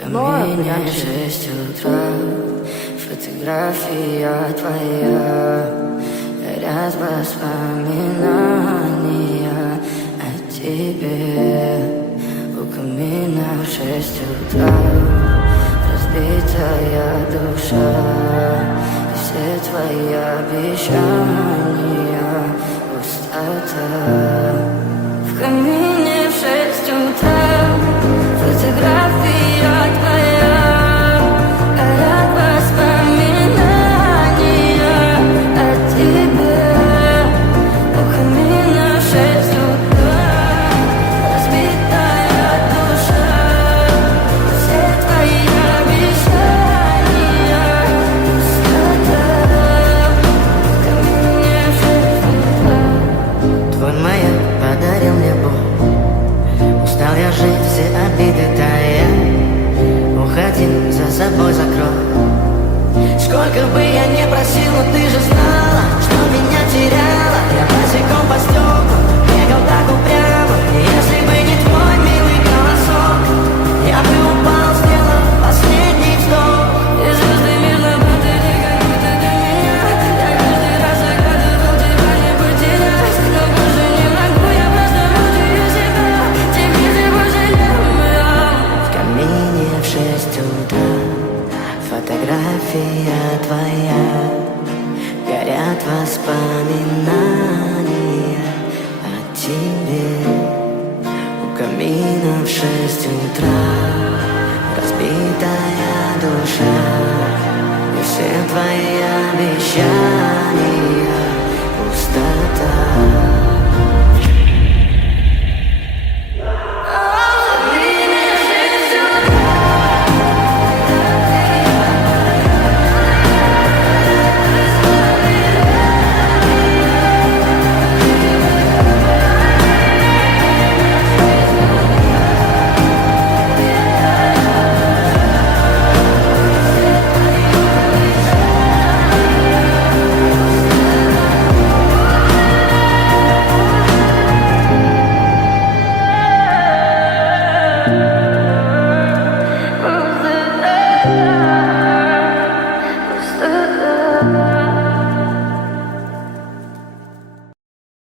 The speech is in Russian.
камине в 6 утра. Фотография твоя, горят воспоминания о тебе. У камина в 6 утра разбитая душа, и все твои обещания пустота. В камине в 6 утра фотография твоя, горят воспоминания о тебе. У камина в 6 утра разбитая душа, все твои обещания пустота. В камине в 6 утра. Твой маяк подарил мне боль, устал я жить, все обиды тая. Уходи, за собой закрой. Сколько бы я не просил, но ты же знала, что меня теряла. Я босиком по стеклу бегал так упрямо. И если бы не твой милый голосок, я бы упал, сделав последний вздох. И звезды мирно падали, как будто до меня. Я каждый раз загадывал тебя не потерять, но больше не могу, я просто мучаю себя. Теперь ты пожалел меня. В камине в 6 утра фотография твоя, горят воспоминания о тебе. У камина в 6 утра разбитая душа, и все твои обещания пустота.